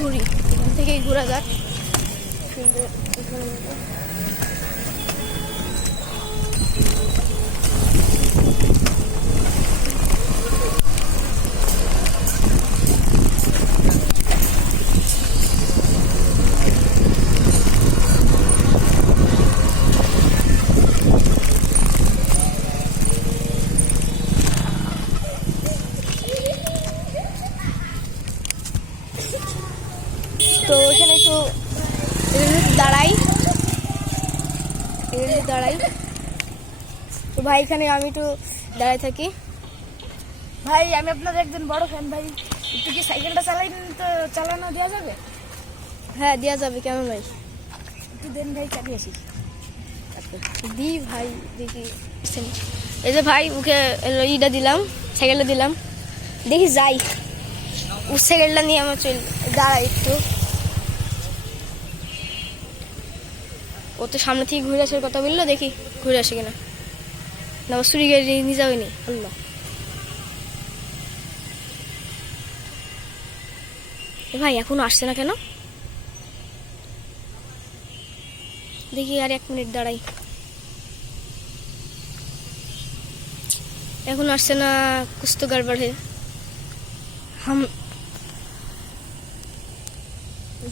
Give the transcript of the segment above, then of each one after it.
ঘুরি, এখান থেকেই ঘোরা যাক। তো এখানে একটু দাঁড়াই। তো ভাই এখানে আমি একটু দাঁড়াই থাকি। ভাই আমি আপনার একজন বড় ফ্যান ভাই, একটু কি সাইকেলটা চালানো দেওয়া যাবে? হ্যাঁ দেওয়া যাবে, কেন নয়, একটু দেন ভাই, চালিয়ে আসি। দি ভাই দেখি। এই যে ভাই ওকে ইটা দিলাম, সাইকেলটা দিলাম, দেখি যাই। ও সাইকেলটা নিয়ে আমার দাঁড়াই একটু। ও তো সামনে থেকে ঘুরে আসার কথা বললো, দেখি ঘুরে আসে কিনা। না ও চুরি গাড়ি নিয়ে যাবেনি। আল্লাহ, ভাই এখনো আসছে না কেন? দেখি আর 1 মিনিট দাঁড়াই। এখন আসছে না, कुछ तो गड़बड़ है। हम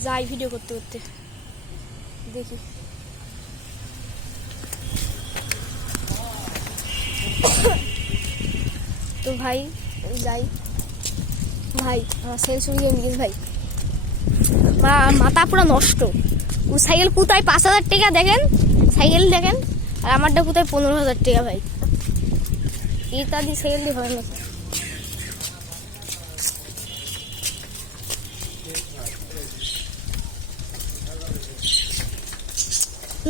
যাই ভিডিও করতে করতে, দেখি। তো ভাই যাই। ভাই আমার সাইকেল চুরি করে নিয়ে ভাই, মাথা পুরো নষ্ট। ও সাইকেল কোথায় 5,000 টাকা দেখেন, সাইকেল দেখেন, আর আমারটা কোথায় 15,000 টাকা। ভাই এটা দিয়ে সাইকেল দিয়ে হয় না।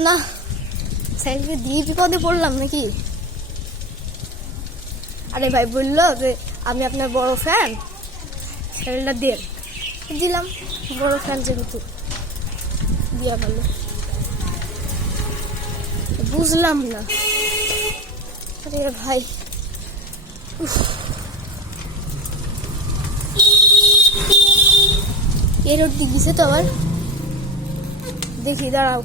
না সাইকেলকে দিয়ে বিপদে পড়লাম নাকি? আরে ভাই বললো যে আমি আপনার বড় ফ্যান, সাইকেলটা দেন, দিলাম। বড় ফ্যান যেহেতু দিয়া ভালো, বুঝলাম না। আরে ভাই এর ওর দিক দিছে তো আবার। দেখি দাঁড়াও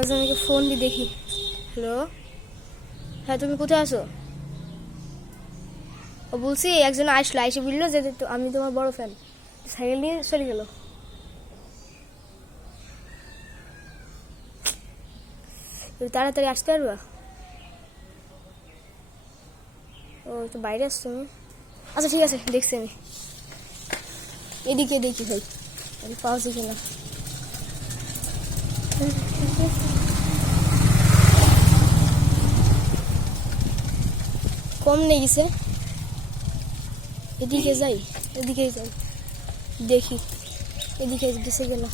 একজনকে ফোন দিয়ে দেখি। হ্যালো, হ্যাঁ তুমি কোথায় আছো? ও বলছি একজন আসলো, এসে বললো যে আমি তোমার বড় ফ্যান, সাইকেল নিয়ে চলে গেল। তাড়াতাড়ি আসতে পারবা? ও তো বাইরে আসছো তুমি? আচ্ছা ঠিক আছে, দেখছি আমি। এদিকে দেখি ভাই পাওয়া যায় কিনা। কম নিয়ে গেছে। এদিকে যাই, এদিকেই যাই, দেখি এদিকে গেছে কিনা।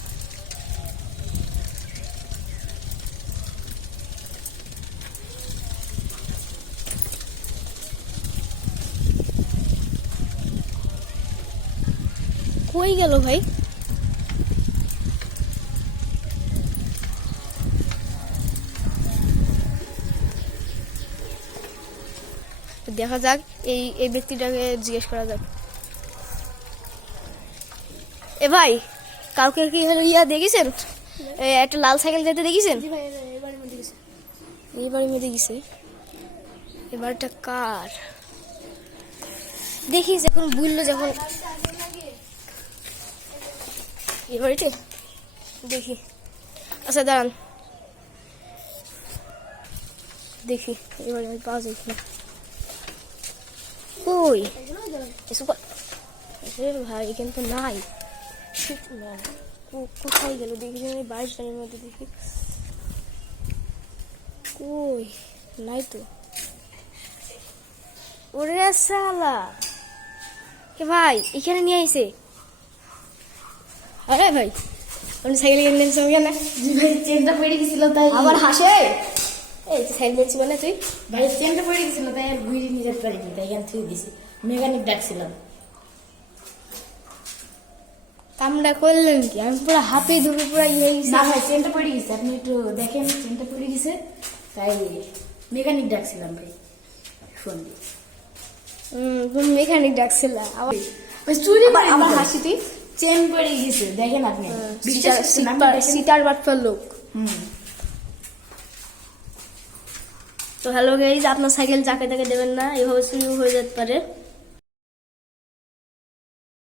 কই গেল ভাই? দেখা যাক, এই ব্যক্তিটাকে জিজ্ঞেস করা যাক। এ ভাই কাউকে কি ইয়া দেখেছেন? একটা লাল সাইকেল যেতে দেখেছেন? এই বাড়ির মধ্যে গেছে। এবারটা কার দেখি, যখন বুঝলো যখন এই বাড়িতে দেখি। আচ্ছা দাঁড়ান দেখি এবারে আমি পাওয়া যায় কিনা। কই ভাই এখানে তো নাই। কোথায় গেল দেখি, বাড়ির মধ্যে দেখি। কই নাই তো। ওরে শালা, কে ভাই এখানে নিয়ে আইছে? আরে ভাই আপনি সাইকেল কিনলেন সঙ্গে না? জি ভাই, চেনটা পড়ে গেছিল তাই। আবার হাসে। এই সাইকেল কিনছি মানে তুই? ভাই চেনটা পড়ে গেছিল তাই আর ঘুরে নিয়ে যেতে পারিনি, তাই এখান থেকে দিছি। মেকানিক ডাকছিলাম। কামটা করলেন কি? আমি পুরো হাতে ধরে পুরো ইয়ে গেছি। না ভাই চেনটা পড়ে গেছে, আপনি একটু দেখেন, চেনটা পড়ে গেছে তাই মেকানিক ডাকছিলাম ভাই ফোন দিয়ে। তুমি মেকানিক ডাকছিলা? আবার চুরি আবার হাসি তুই? চেন পড়ে গেছে দেখেন আপনি বিশ্বাস করছেন আপনি দেখেন। সিটার বাটপার লোক। হুম। তো হ্যালো গাইজ, আপনার সাইকেল যাকে তাকে দেবেন না, এভাবে চুরি হয়ে যেতে পারে।